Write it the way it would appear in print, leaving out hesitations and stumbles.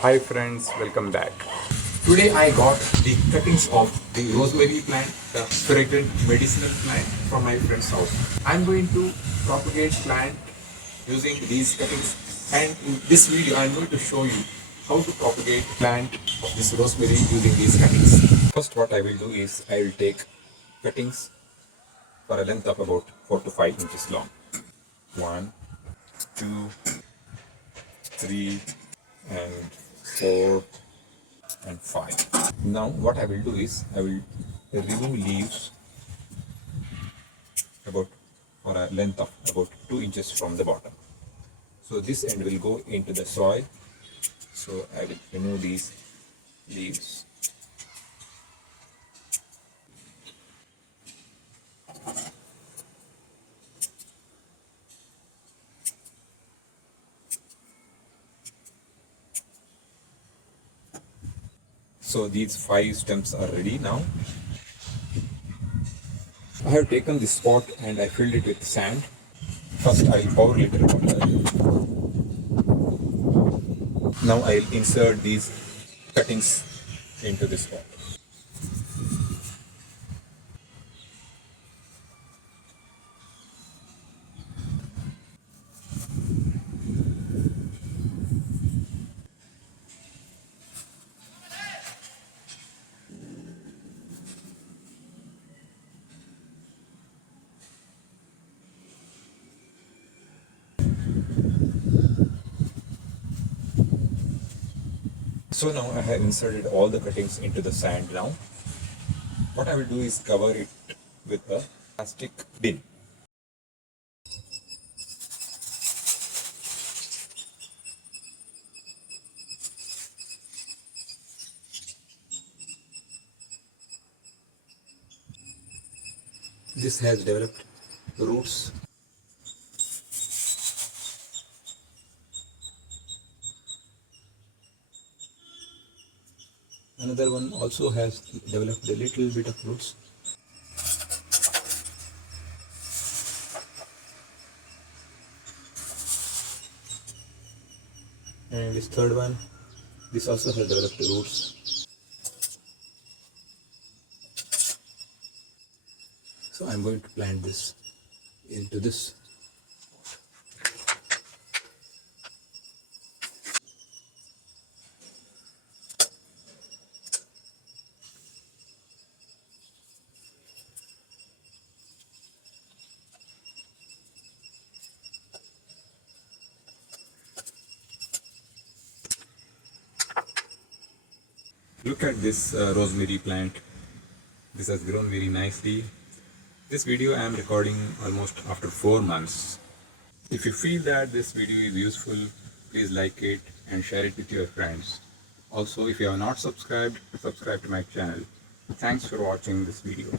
Hi friends, welcome back. Today I got the cuttings of the rosemary plant, the fragrant medicinal plant from my friend's house. I'm going to propagate plant using these cuttings, and in this video I'm going to show you how to propagate plant of this rosemary using these cuttings. First what I will do is I will take cuttings for a length of about 4 to 5 inches long. 1, 2, 3 and 4 and 5. Now what I will do is I will remove leaves about for a length of about 2 inches from the bottom. So this end will go into the soil. So I will remove these leaves. So these 5 stems are ready now. I have taken this pot and I filled it with sand. First I will pour little water. Now I will insert these cuttings into this pot. So now I have inserted all the cuttings into the sand now. What I will do is cover it with a plastic bin. This has developed roots. Another one also has developed a little bit of roots. And this third one, this also has developed roots. So I'm going to plant this into this. Look at this rosemary plant. This has grown very nicely. This video I am recording almost after 4 months. If you feel that this video is useful, please like it and share it with your friends. Also, if you have not subscribed, subscribe to my channel. Thanks for watching this video.